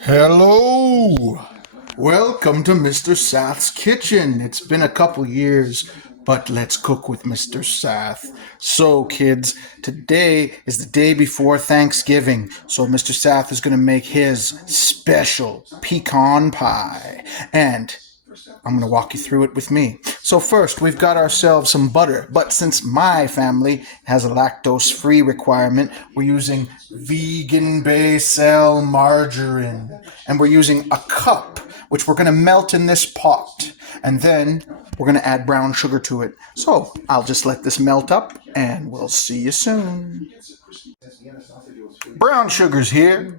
Hello! Welcome to Mr. Sath's kitchen. It's been a couple years, but let's cook with Mr. Sath. So, kids, today is the day before Thanksgiving, so Mr. Sath is going to make his special pecan pie. And I'm going to walk you through it with me. So first, we've got ourselves some butter, but since my family has a lactose-free requirement, we're using vegan basil margarine. And we're using a cup, which we're going to melt in this pot. And then we're going to add brown sugar to it. So I'll just let this melt up, and we'll see you soon. Brown sugar's here.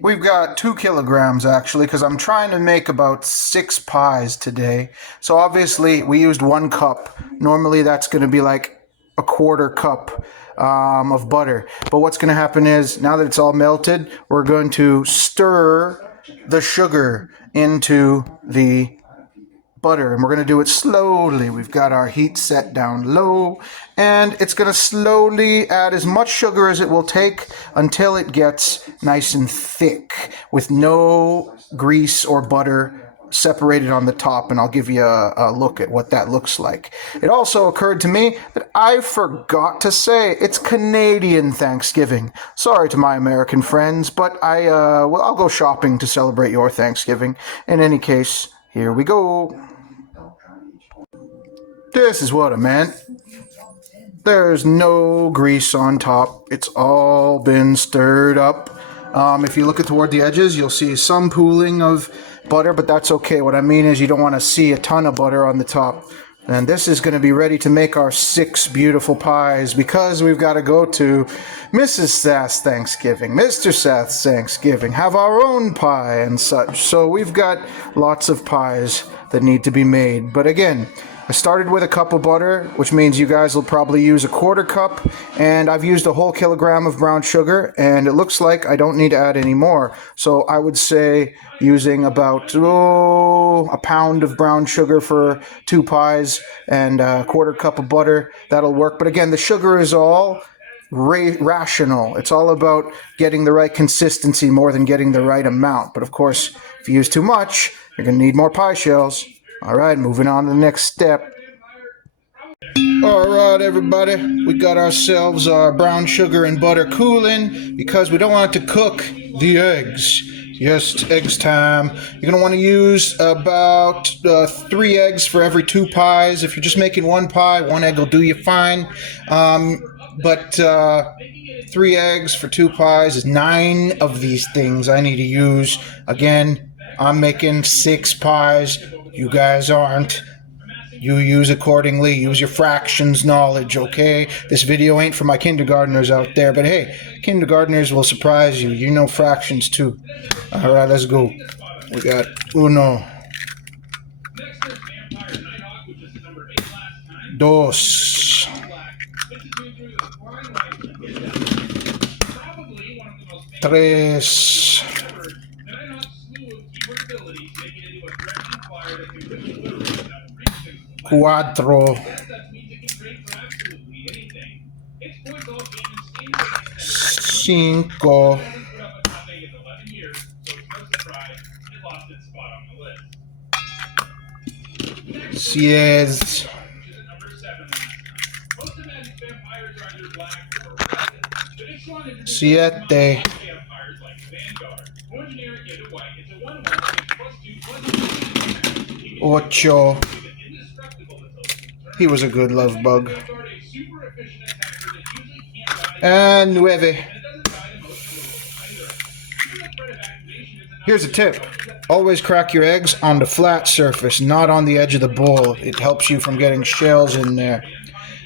We've got 2 kilograms actually, because I'm trying to make about 6 pies today. So obviously we used 1 cup. Normally that's going to be like a quarter cup of butter. But what's going to happen is, now that it's all melted, we're going to stir the sugar into the butter, and we're going to do it slowly. We've got our heat set down low, and it's going to slowly add as much sugar as it will take until it gets nice and thick with no grease or butter separated on the top, and I'll give you a look at what that looks like. It also occurred to me that I forgot to say it's Canadian Thanksgiving. Sorry to my American friends, but I'll go shopping to celebrate your Thanksgiving. In any case, here we go. This is what I meant. There's no grease on top. It's all been stirred up. If you look at toward the edges, you'll see some pooling of butter, but that's okay. What I mean is you don't want to see a ton of butter on the top. And this is going to be ready to make our 6 beautiful pies, because we've got to go to Mrs. Sath's Thanksgiving, Mr. Sath's Thanksgiving, have our own pie and such. So we've got lots of pies that need to be made. But again, I started with a cup of butter, which means you guys will probably use a quarter cup, and I've used a whole kilogram of brown sugar, and it looks like I don't need to add any more. So I would say using about a pound of brown sugar for 2 pies and a quarter cup of butter, that'll work. But again, the sugar is all rational. It's all about getting the right consistency more than getting the right amount. But of course, if you use too much, you're going to need more pie shells. All right, moving on to the next step. All right, everybody, we got ourselves our brown sugar and butter cooling, because we don't want it to cook the eggs. Yes, it's eggs time. You're going to want to use about 3 eggs for every 2 pies. If you're just making 1 pie, 1 egg will do you fine. But 3 eggs for 2 pies is 9 of these things I need to use. Again, I'm making 6 pies. You guys aren't. You use accordingly. Use your fractions knowledge, okay? This video ain't for my kindergartners out there, but hey, kindergartners will surprise you. You know fractions too. All right, let's go. We got uno, dos, tres, cuatro, cinco, seis, siete, ocho. He was a good love bug. And nueve. Here's a tip. Always crack your eggs on the flat surface, not on the edge of the bowl. It helps you from getting shells in there.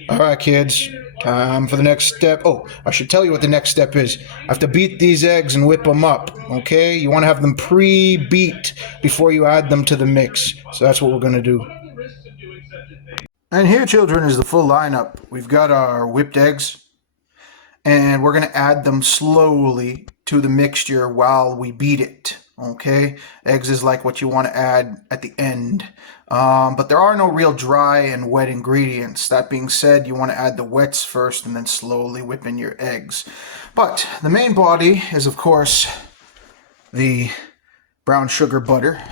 All right, kids. Time for the next step. Oh, I should tell you what the next step is. I have to beat these eggs and whip them up, okay? You want to have them pre-beat before you add them to the mix. So that's what we're going to do. And here, children, is the full lineup. We've got our whipped eggs, and we're going to add them slowly to the mixture while we beat it, okay? Eggs is like what you want to add at the end. But there are no real dry and wet ingredients. That being said, you want to add the wets first and then slowly whip in your eggs. But the main body is, of course, the brown sugar butter.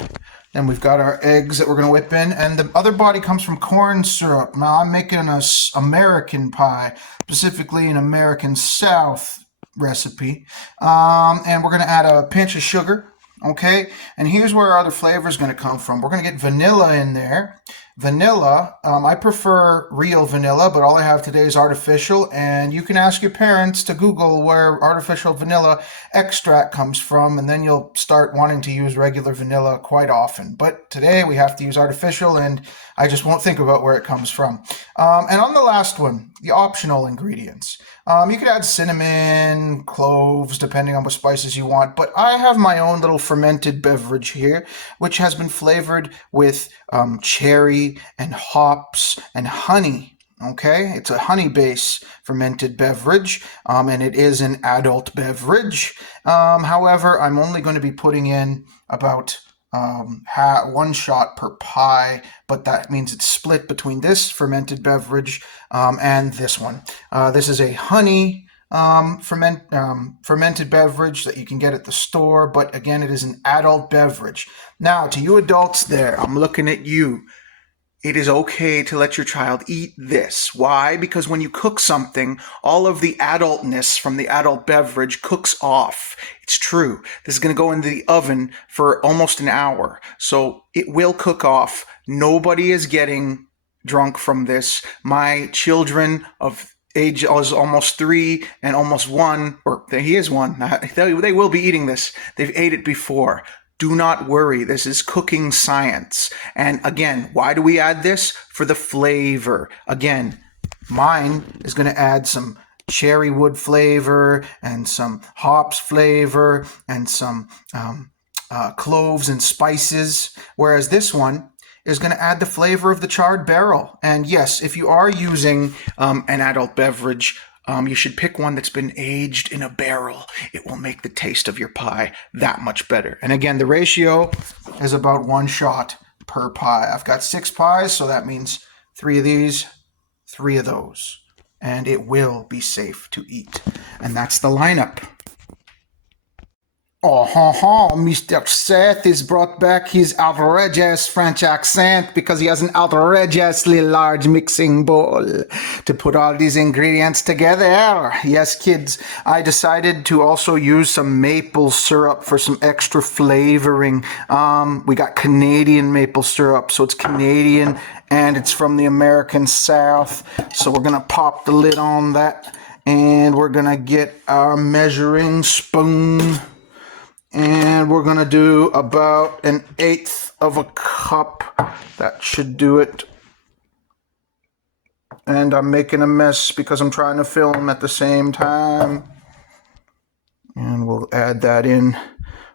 Then we've got our eggs that we're going to whip in. And the other body comes from corn syrup. Now I'm making an American pie, specifically an American South recipe. And we're going to add a pinch of sugar. Okay, and here's where our other flavor is going to come from. We're going to get vanilla in there. Vanilla, I prefer real vanilla, but all I have today is artificial, and you can ask your parents to Google where artificial vanilla extract comes from, and then you'll start wanting to use regular vanilla quite often. But today we have to use artificial, and I just won't think about where it comes from. And on the last one, the optional ingredients. You could add cinnamon, cloves, depending on what spices you want, but I have my own little fermented beverage here, which has been flavored with cherry and hops and honey. Okay, it's a honey base fermented beverage, and it is an adult beverage. However, I'm only going to be putting in about 1 shot per pie, but that means it's split between this fermented beverage and this one. This is a honey fermented beverage that you can get at the store, but again, it is an adult beverage. Now, to you adults there, I'm looking at you. It is okay to let your child eat this. Why? Because when you cook something, all of the adultness from the adult beverage cooks off. It's true. This is going to go into the oven for almost an hour, so it will cook off. Nobody is getting drunk from this. My children of age is almost 3 and almost 1, or he is 1. They will be eating this. They've ate it before. Do not worry, this is cooking science. And again, why do we add this? For the flavor. Again, mine is going to add some cherry wood flavor and some hops flavor and some cloves and spices, whereas this one is going to add the flavor of the charred barrel. And yes, if you are using an adult beverage, you should pick one that's been aged in a barrel. It will make the taste of your pie that much better. And again, the ratio is about 1 shot per pie. I've got 6 pies, so that means 3 of these, 3 of those. And it will be safe to eat. And that's the lineup. Oh, Mr. Seth has brought back his outrageous French accent because he has an outrageously large mixing bowl to put all these ingredients together. Yes, kids, I decided to also use some maple syrup for some extra flavoring. We got Canadian maple syrup, so it's Canadian and it's from the American South. So we're going to pop the lid on that and we're going to get our measuring spoon. And we're going to do about 1/8 of a cup. That should do it. And I'm making a mess because I'm trying to film at the same time. And we'll add that in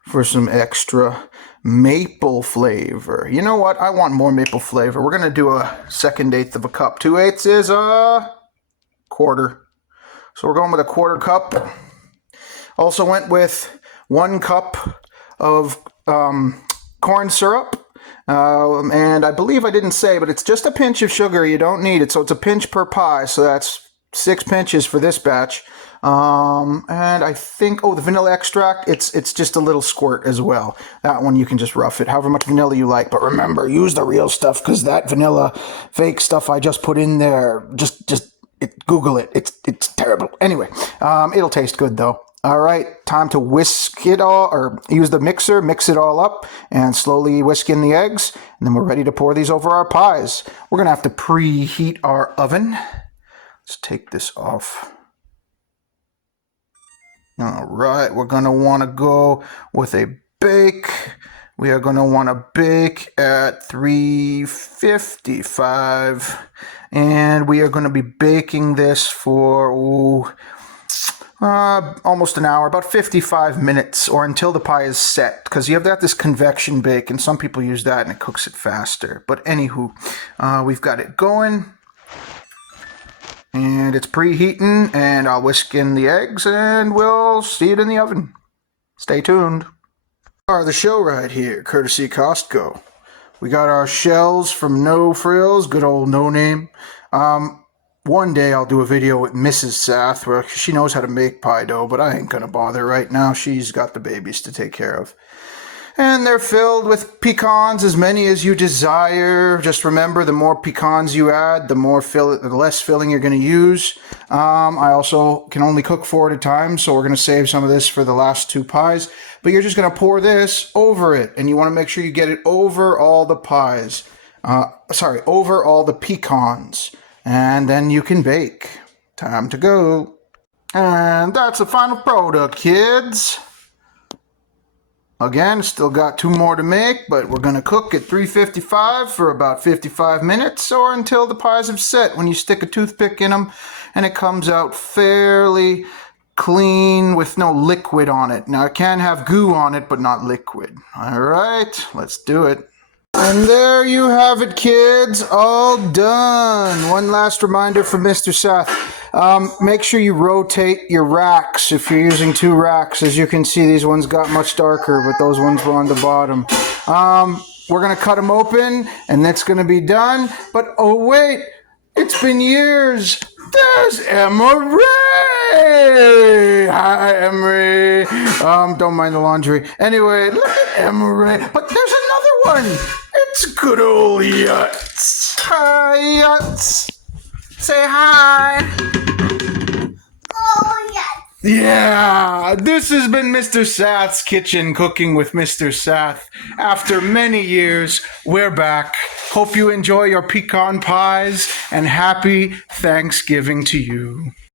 for some extra maple flavor. You know what? I want more maple flavor. We're going to do a 2/8 of a cup. 2/8 is a quarter. So we're going with a 1/4 cup. Also went with 1 cup of corn syrup. And I believe I didn't say, but it's just a pinch of sugar. You don't need it. So it's a pinch per pie. So that's 6 pinches for this batch. And I think, the vanilla extract, it's just a little squirt as well. That one you can just rough it, however much vanilla you like. But remember, use the real stuff because that vanilla fake stuff I just put in there, Google it. It's terrible. Anyway, it'll taste good though. All right, time to whisk it all, or use the mixer, mix it all up, and slowly whisk in the eggs, and then we're ready to pour these over our pies. We're going to have to preheat our oven. Let's take this off. All right, we're going to want to go with a bake. We are going to want to bake at 355, and we are going to be baking this for... almost an hour, about 55 minutes, or until the pie is set, because you have got this convection bake, and some people use that and it cooks it faster. But anywho, we've got it going, and it's preheating, and I'll whisk in the eggs, and we'll see it in the oven. Stay tuned. The show right here, courtesy We got our shells from No Frills, good old No Name. One day I'll do a video with Mrs. Sath where she knows how to make pie dough, but I ain't gonna bother right now. She's got the babies to take care of. And they're filled with pecans, as many as you desire. Just remember, the more pecans you add, the less filling you're going to use. I also can only cook 4 at a time, so we're going to save some of this for the last 2 pies. But you're just going to pour this over it, and you want to make sure you get it over all the pies. Over all the pecans. And then you can bake. Time to go. And that's the final product, kids. Again, still got 2 more to make, but we're going to cook at 355 for about 55 minutes or until the pies have set when you stick a toothpick in them and it comes out fairly clean with no liquid on it. Now, it can have goo on it, but not liquid. All right, let's do it. And there you have it, kids, all done. One last reminder from Mr. Seth. Make sure you rotate your racks if you're using 2 racks. As you can see, these ones got much darker, but those ones were on the bottom. We're going to cut them open, and that's going to be done. But, oh, wait, it's been years. There's Emery! Hi, Emery. Don't mind the laundry. Anyway, look at Emery. But there's another one. It's good old Yutz. Hi, Yutz. Say hi. Oh, yes. Yeah, this has been Mr. Sath's Kitchen, cooking with Mr. Sath. After many years, we're back. Hope you enjoy your pecan pies, and happy Thanksgiving to you.